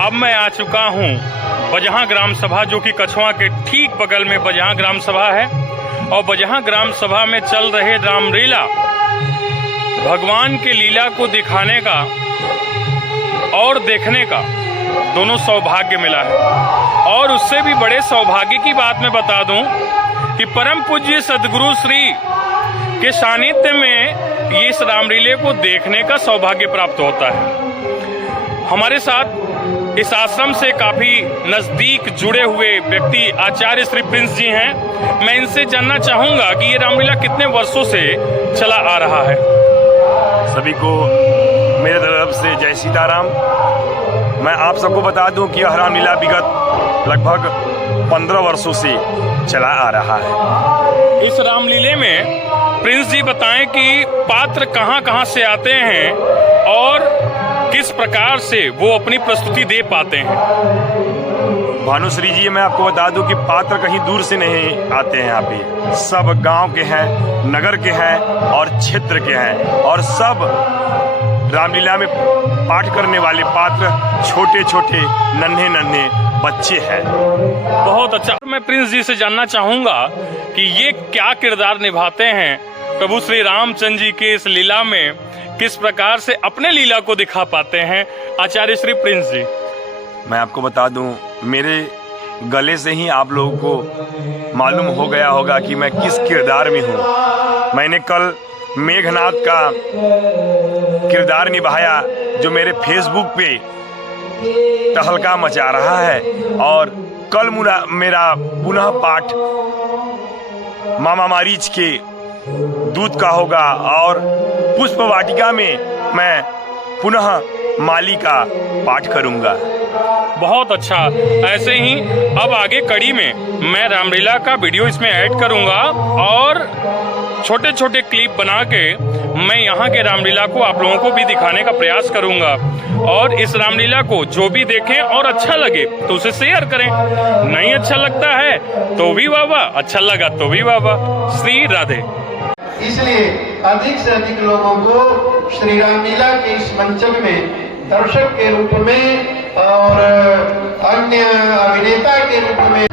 अब मैं आ चुका हूँ बजहां ग्राम सभा, जो कि कछवा के ठीक बगल में बजहां ग्राम सभा है। और बजहां ग्राम सभा में चल रहे रामलीला, भगवान की लीला को दिखाने का और देखने का दोनों सौभाग्य मिला है। और उससे भी बड़े सौभाग्य की बात मैं बता दूं कि परम पूज्य सदगुरु श्री के सानिध्य में ये इस रामलीले को देखने का सौभाग्य प्राप्त होता है। हमारे साथ इस आश्रम से काफी नजदीक जुड़े हुए व्यक्ति आचार्य श्री प्रिंस जी हैं। मैं इनसे जानना चाहूंगा कि ये रामलीला कितने वर्षों से चला आ रहा है। सभी को मेरे तरफ से जय सीताराम। मैं आप सबको बता दूं कि यह रामलीला विगत लगभग 15 वर्षों से चला आ रहा है। इस रामलीले में प्रिंस जी बताएं कि पात्र कहां कहां से आते हैं और किस प्रकार से वो अपनी प्रस्तुति दे पाते हैं। भानुश्री जी, मैं आपको बता दूं कि पात्र कहीं दूर से नहीं आते हैं। यहाँ पे सब गांव के हैं, नगर के हैं और क्षेत्र के हैं। और सब रामलीला में पाठ करने वाले पात्र छोटे छोटे नन्हे नन्हे बच्चे हैं। बहुत अच्छा। मैं प्रिंस जी से जानना चाहूंगा कि ये क्या किरदार निभाते हैं प्रभु श्री रामचंद्र जी के इस लीला में, किस प्रकार से अपने लीला को दिखा पाते हैं आचार्य श्री प्रिंस जी। मैं आपको बता दूं, मेरे गले से ही आप लोगों को मालूम हो गया होगा कि मैं किस किरदार में हूँ। मैंने कल मेघनाथ का किरदार निभाया, जो मेरे फेसबुक पे तहलका मचा रहा है। और कल मेरा पुनः पाठ मामा मारीच के दूध का होगा। और पुष्प वाटिका में मैं पुनः माली का पाठ करूंगा। बहुत अच्छा। ऐसे ही अब आगे कड़ी में मैं रामलीला का वीडियो इसमें ऐड करूंगा और छोटे छोटे क्लिप बना के मैं यहाँ के रामलीला को आप लोगों को भी दिखाने का प्रयास करूंगा। और इस रामलीला को जो भी देखें और अच्छा लगे तो उसे शेयर करें। नहीं अच्छा लगता है तो भी वाह वाह, अच्छा लगा तो भी वाह वाह। श्री राधे। इसलिए अधिक से अधिक लोगों को श्री रामलीला के इस मंचन में दर्शक के रूप में और अन्य अभिनेता के रूप में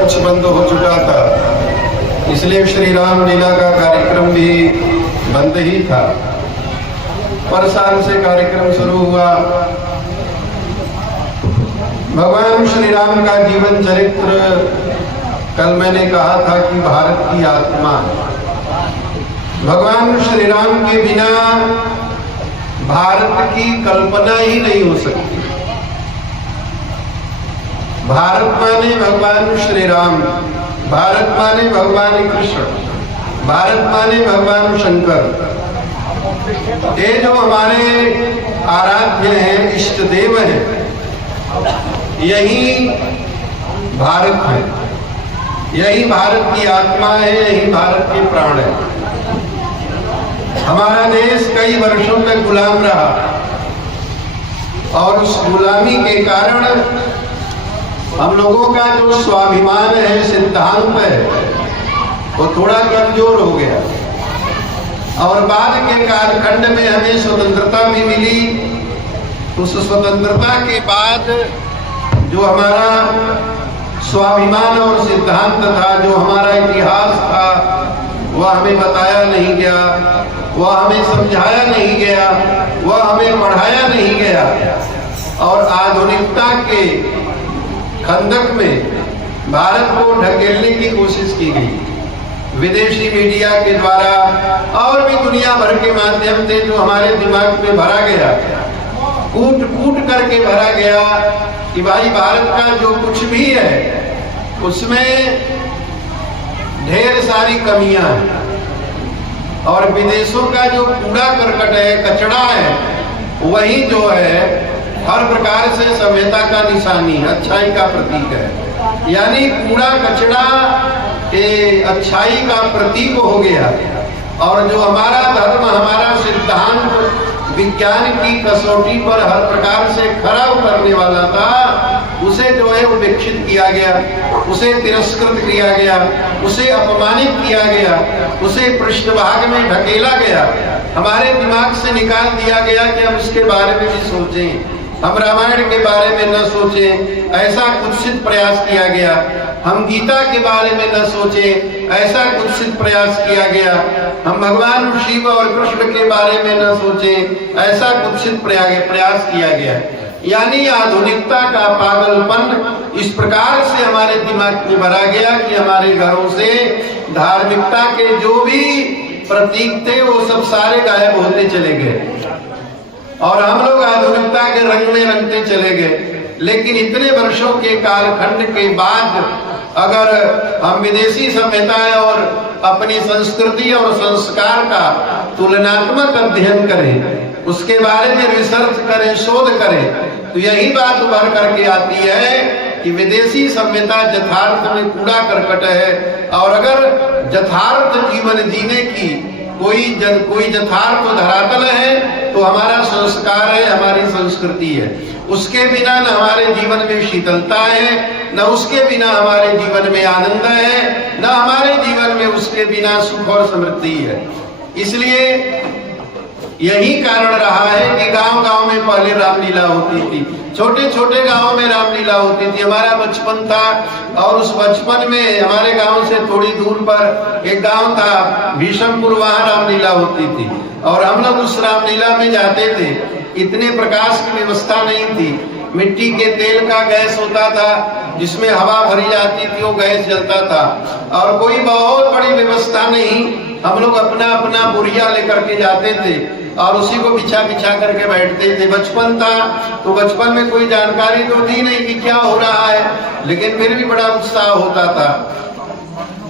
कुछ बंद हो चुका था, इसलिए श्री राम लीला का कार्यक्रम भी बंद ही था। पर साल से कार्यक्रम शुरू हुआ। भगवान श्री राम का जीवन चरित्र, कल मैंने कहा था कि भारत की आत्मा। भगवान श्री राम के बिना भारत की कल्पना ही नहीं हो सकती। भारत माने भगवान श्री राम, भारत माने भगवान कृष्ण, भारत माने भगवान शंकर। ये जो हमारे आराध्य हैं, इष्ट देव हैं, यही भारत है, यही भारत की आत्मा है, यही भारत के प्राण है। हमारा देश कई वर्षों तक गुलाम रहा और उस गुलामी के कारण हम लोगों का जो स्वाभिमान है, सिद्धांत है, वो थोड़ा कमजोर हो गया। और बाद के कालखंड में हमें स्वतंत्रता भी मिली। उस स्वतंत्रता के बाद जो हमारा स्वाभिमान और सिद्धांत था, जो हमारा इतिहास था, वह हमें बताया नहीं गया, वह हमें समझाया नहीं गया, वह हमें पढ़ाया नहीं गया। और आधुनिकता के खंदक में भारत को ढकेलने की कोशिश की गई, विदेशी मीडिया के द्वारा और भी दुनिया भर के माध्यम से जो हमारे दिमाग में भरा गया, कूट कूट करके भरा गया कि भाई भारत का जो कुछ भी है उसमें ढेर सारी कमियां हैं और विदेशों का जो कूड़ा करकट है, कचड़ा है, वही जो है हर प्रकार से सभ्यता का निशानी, अच्छाई का प्रतीक है। यानी कूड़ा कचड़ा अच्छाई का प्रतीक हो गया। और जो हमारा धर्म, हमारा सिद्धांत विज्ञान की कसौटी पर हर प्रकार से खरा उतरने वाला था, उसे जो है उपेक्षित किया गया, उसे तिरस्कृत किया गया, उसे अपमानित किया गया, उसे पृष्ठभाग में ढकेला गया, हमारे दिमाग से निकाल दिया गया कि हम इसके बारे में भी सोचें, हम रामायण के बारे में न सोचें, ऐसा कुत्सित प्रयास किया गया। हम गीता के बारे में न सोचें, ऐसा कुत्सित प्रयास किया गया। हम भगवान शिव और कृष्ण के बारे में न सोचें, ऐसा कुत्सित प्रयास किया गया। यानी आधुनिकता का पागलपन इस प्रकार से हमारे दिमाग में भरा गया कि हमारे घरों से धार्मिकता के जो भी प्रतीक थे वो सब सारे गायब होते चले गए और हम लोग आधुनिकता के रंग में रंगते चले गए। लेकिन इतने वर्षों के कालखंड के बाद अगर हम विदेशी सभ्यता और अपनी संस्कृति और संस्कार का तुलनात्मक अध्ययन करें, उसके बारे में रिसर्च करें, शोध करें, तो यही बात उभर करके आती है कि विदेशी सभ्यता यथार्थ में कूड़ा करकट है। और अगर यथार्थ जीवन जीने की कोई यथार्थ धरातल है तो हमारा संस्कार है, हमारी संस्कृति है। उसके बिना न हमारे जीवन में शीतलता है, न उसके बिना हमारे जीवन में आनंद है, न हमारे जीवन में उसके बिना सुख और समृद्धि है। इसलिए यही कारण रहा है कि गांव-गांव में पहले रामलीला होती थी, छोटे छोटे गांवों में रामलीला होती थी। हमारा बचपन था और उस बचपन में हमारे गांव से थोड़ी दूर पर एक गांव था भीषमपुर, वहां रामलीला होती थी और हम लोग उस रामलीला में जाते थे। इतने प्रकाश की व्यवस्था नहीं थी, मिट्टी के तेल का गैस होता था जिसमें हवा भरी जाती थी, वो गैस जलता था और कोई बहुत बड़ी व्यवस्था नहीं। हम लोग अपना अपना बुरिया लेकर के जाते थे और उसी को बिछा बिछा करके बैठते थे। बचपन था तो बचपन में कोई जानकारी तो थी नहीं कि क्या हो रहा है, लेकिन फिर भी बड़ा उत्साह होता था,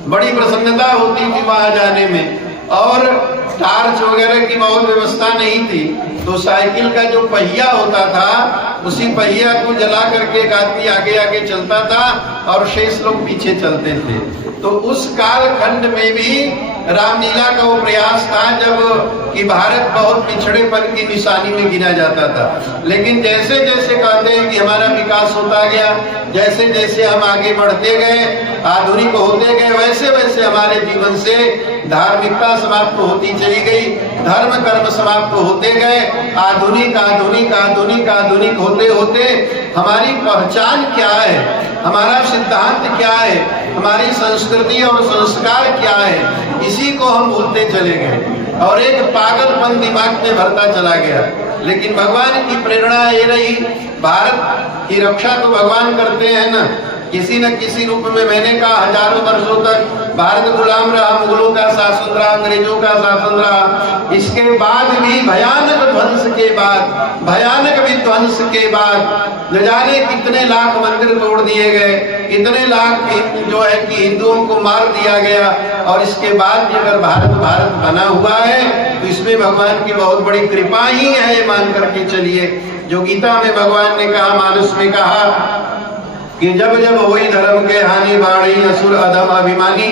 बड़ी प्रसन्नता होती थी वहां जाने में। और टार्च वगैरह की बहुत व्यवस्था नहीं थी तो साइकिल का जो पहिया होता था उसी पहिया को जला करके एक आदमी आगे आगे चलता था और शेष लोग पीछे चलते थे। तो उस काल खंड में भी रामलीला का वो प्रयास था जब कि भारत बहुत पिछड़ेपन की निशानी में गिना जाता था। लेकिन जैसे जैसे कहते हैं कि हमारा विकास होता गया, जैसे जैसे हम आगे बढ़ते गए, आधुनिक होते गए, वैसे वैसे हमारे जीवन से धार्मिकता समाप्त होती चली गई, धर्म कर्म समाप्त होते गए। आधुनिक आधुनिक आधुनिक आधुनिक होते होते हमारी पहचान क्या है, हमारा सिद्धांत क्या है, हमारी संस्कृति और संस्कार क्या है, इसी को हम भूलते चले गए और एक पागलपन दिमाग में भरता चला गया। लेकिन भगवान की प्रेरणा ये रही, भारत की रक्षा तो भगवान करते हैं ना, किसी न किसी रूप में। मैंने कहा हजारों वर्षों तक भारत गुलाम रहा, मुगलों का शासन रहा, अंग्रेजों का शासन रहा। इसके बाद भी भयानक ध्वंस के बाद, भयानक विध्वंस के बाद न जाने कितने लाख मंदिर तोड़ दिए गए, कितने लाख जो है कि हिंदुओं को मार दिया गया। और इसके बाद भी अगर भारत भारत बना हुआ है तो इसमें भगवान की बहुत बड़ी कृपा ही है, ये मान करके चलिए। जो गीता में भगवान ने कहा, मानस में कहा कि जब जब होई धर्म के हानि बाढ़ी असुर अधम अभिमानी,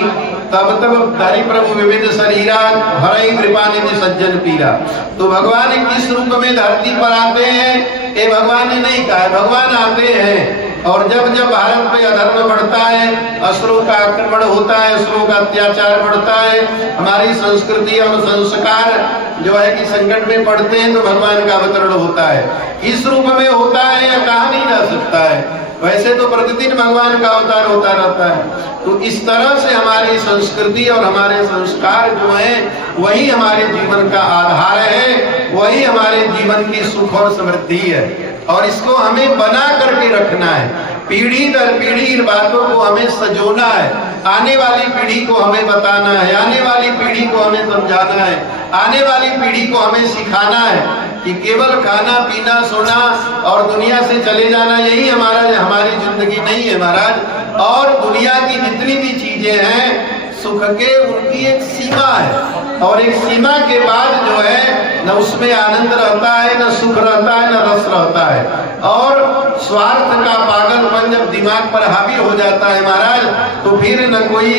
तब तब धरि प्रभु विविध शरीरा भरई कृपा निधि सज्जन पीरा। तो भगवान किस रूप में धरती पर आते हैं, ये भगवान ने नहीं कहा, भगवान आते हैं। और जब जब भारत पे अधर्म बढ़ता है, असुरों का आक्रमण होता है, असुरों का अत्याचार बढ़ता है, हमारी संस्कृति और संस्कार जो है कि संकट में पड़ते हैं, तो भगवान का अवतरण होता है। इस रूप में होता है या कहा नहीं जा सकता है, वैसे तो प्रतिदिन भगवान का अवतार होता रहता है। तो इस तरह से हमारी संस्कृति और हमारे संस्कार जो है वही हमारे जीवन का आधार है, वही हमारे जीवन की सुख और समृद्धि है। और इसको हमें बना करके रखना है, पीढ़ी दर पीढ़ी इन बातों को हमें सजोना है, आने वाली पीढ़ी को हमें बताना है, आने वाली पीढ़ी को हमें समझाना है, आने वाली पीढ़ी को हमें सिखाना है कि केवल खाना पीना सोना और दुनिया से चले जाना यही हमारी जिंदगी नहीं है महाराज। और दुनिया की जितनी भी चीजें हैं सुख के, उनकी एक सीमा है, और एक सीमा के बाद जो है न उसमें आनंद रहता है, न सुख रहता है, न रस रहता है। और स्वार्थ का पागलपन जब दिमाग पर हावी हो जाता है महाराज, तो फिर न कोई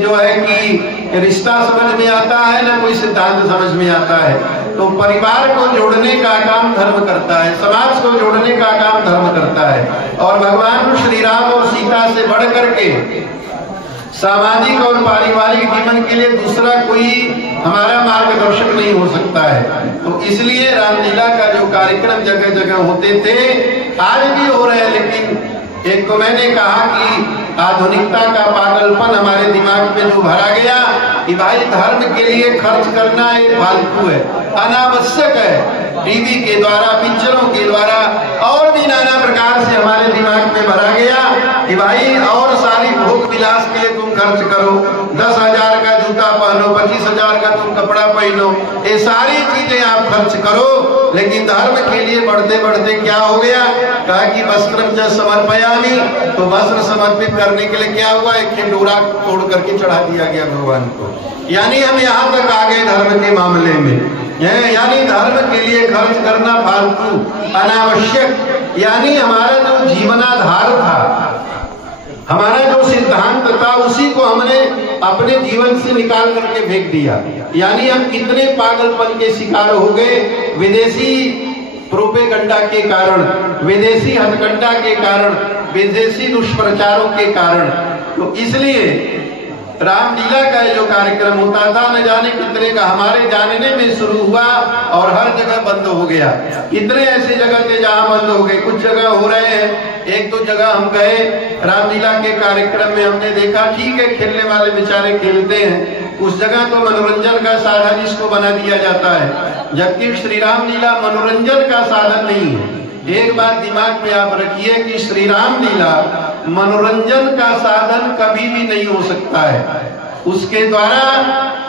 जो है कि रिश्ता समझ में आता है, न कोई सिद्धांत समझ में आता है। तो परिवार को जोड़ने का काम धर्म करता है, समाज को जोड़ने का काम धर्म करता है। और भगवान श्री राम और सीता से बढ़ करके सामाजिक और पारिवारिक जीवन के लिए दूसरा कोई हमारा मार्गदर्शक नहीं हो सकता है। तो इसलिए रामलीला का जो कार्यक्रम जगह जगह होते थे, आज भी हो रहे हैं। लेकिन एक तो मैंने कहा कि आधुनिकता का पागलपन हमारे दिमाग में जो भरा गया कि भाई धर्म के लिए खर्च करना ये फालतू है, अनावश्यक है। टीवी के द्वारा, पिक्चरों के द्वारा और भी नाना प्रकार से हमारे दिमाग में भरा गया कि भाई और सारी भोग विलास के लिए तुम खर्च करो, 10,000 का जूता पहनो, 25,000 का तुम कपड़ा पहनो, ये सारी चीजें आप खर्च करो। लेकिन धर्म के लिए बढ़ते बढ़ते क्या हो गया, कहा कि वस्त्रम च समर्पयामि, तो वस्त्र समर्पित करने के लिए क्या हुआ, एक डोरा तोड़ करके चढ़ा दिया गया भगवान को। यानी हम यहाँ तक आ गए धर्म के मामले में, यानी धर्म के लिए खर्च करना फालतू, अनावश्यक। यानी हमारा जो जीवनाधार था, हमारा जो सिद्धांत था, उसी को हमने अपने जीवन से निकाल करके फेंक दिया। यानी हम कितने पागलपन के शिकार हो गए विदेशी प्रोपेगंडा के कारण, विदेशी हथकंडा के कारण, विदेशी दुष्प्रचारों के कारण। तो इसलिए रामलीला का जो कार्यक्रम होता था, न जाने कितने का हमारे जानने में शुरू हुआ और हर जगह बंद हो गया। इतने ऐसे जगह थे जहां बंद हो गए, कुछ जगह हो रहे हैं। एक दो जगह हम गए रामलीला के कार्यक्रम में, हमने देखा ठीक है खेलने वाले बेचारे खेलते हैं, उस जगह तो मनोरंजन का साधन इसको बना दिया जाता है, जबकि श्री रामलीला मनोरंजन का साधन नहीं है। एक बात दिमाग में आप रखिए कि श्री रामलीला मनोरंजन का साधन कभी भी नहीं हो सकता है। उसके द्वारा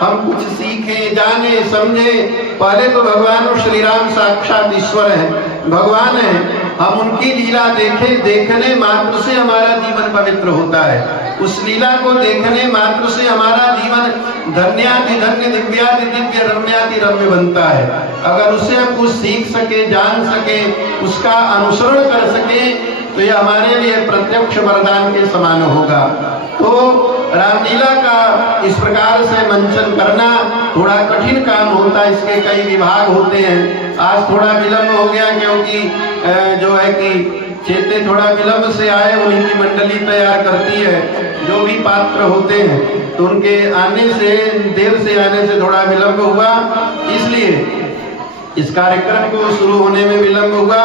हम कुछ सीखें, जाने, समझे। पहले तो भगवान और श्री राम साक्षात ईश्वर हैं, भगवान हैं। हम उनकी लीला देखें, देखने मात्र से हमारा जीवन पवित्र होता है। उस लीला को देखने मात्र से हमारा जीवन धन्याति धन्य, दिव्याति दिव्य, रम्याति रम्य बनता है। अगर उससे हम कुछ सीख सके, जान सके, उसका अनुसरण कर सके, तो यह हमारे लिए प्रत्यक्ष वरदान के समान होगा। तो रामलीला का इस प्रकार से मंचन करना थोड़ा कठिन काम होता है, इसके कई विभाग होते हैं। आज थोड़ा विलंब हो गया क्योंकि जो है कि चेते थोड़ा विलंब से आए, उन्हीं की मंडली तैयार करती है जो भी पात्र होते हैं, तो उनके आने से, देर से आने से थोड़ा विलंब हुआ, इसलिए इस कार्यक्रम को शुरू होने में विलंब हुआ।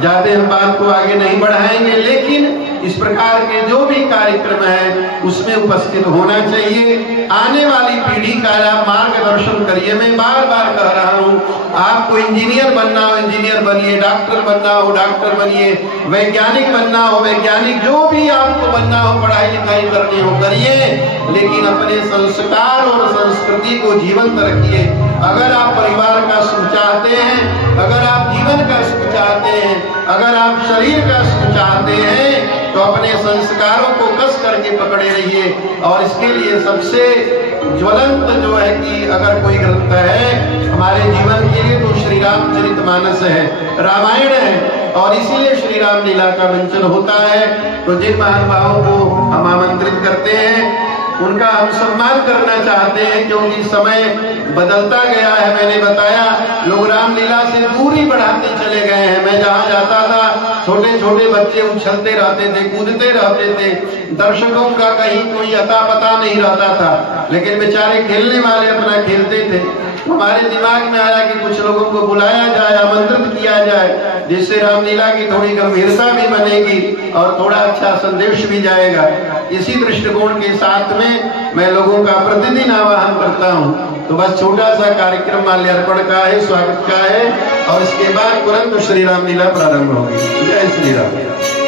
ज्यादा हम बात को आगे नहीं बढ़ाएंगे, लेकिन इस प्रकार के जो भी कार्यक्रम है उसमें उपस्थित होना चाहिए। आने वाली पीढ़ी का आप मार्गदर्शन करिए। मैं बार बार कह रहा हूँ, आपको इंजीनियर बनना हो इंजीनियर बनिए, डॉक्टर बनना हो डॉक्टर बनिए, वैज्ञानिक बनना हो वैज्ञानिक, जो भी आपको बनना हो, पढ़ाई लिखाई करनी हो करिए, लेकिन अपने संस्कार और संस्कृति को जीवंत रखिए। अगर आप परिवार का सुख चाहते हैं, अगर आप जीवन का सुख चाहते हैं, अगर आप शरीर का सुख चाहते हैं, तो अपने संस्कारों को कस करके पकड़े रहिए। और इसके लिए सबसे ज्वलंत जो है कि अगर कोई ग्रंथ है हमारे जीवन के लिए, तो श्री रामचरितमानस है, रामायण है। और इसीलिए श्री राम लीला का मंचन होता है। तो जिन महानुभावों को हम आमंत्रित करते हैं उनका हम सम्मान करना चाहते हैं, क्योंकि समय बदलता गया है। मैंने बताया, लोग रामलीला से दूरी बढ़ाते चले गए हैं। मैं जहाँ जाता था, छोटे छोटे बच्चे उछलते रहते थे, कूदते रहते थे, दर्शकों का कहीं कोई अता पता नहीं रहता था, लेकिन बेचारे खेलने वाले अपना खेलते थे। हमारे दिमाग में आया कि कुछ लोगों को बुलाया जाए, आमंत्रित किया जाए, जिससे रामलीला की थोड़ी गंभीरता भी बनेगी और थोड़ा अच्छा संदेश भी जाएगा। इसी दृष्टिकोण के साथ में मैं लोगों का प्रतिदिन आह्वान करता हूँ। तो बस छोटा सा कार्यक्रम माल्यार्पण का है, स्वागत का है, और इसके बाद तुरंत श्री राम लीला प्रारंभ होगी। जय श्री राम।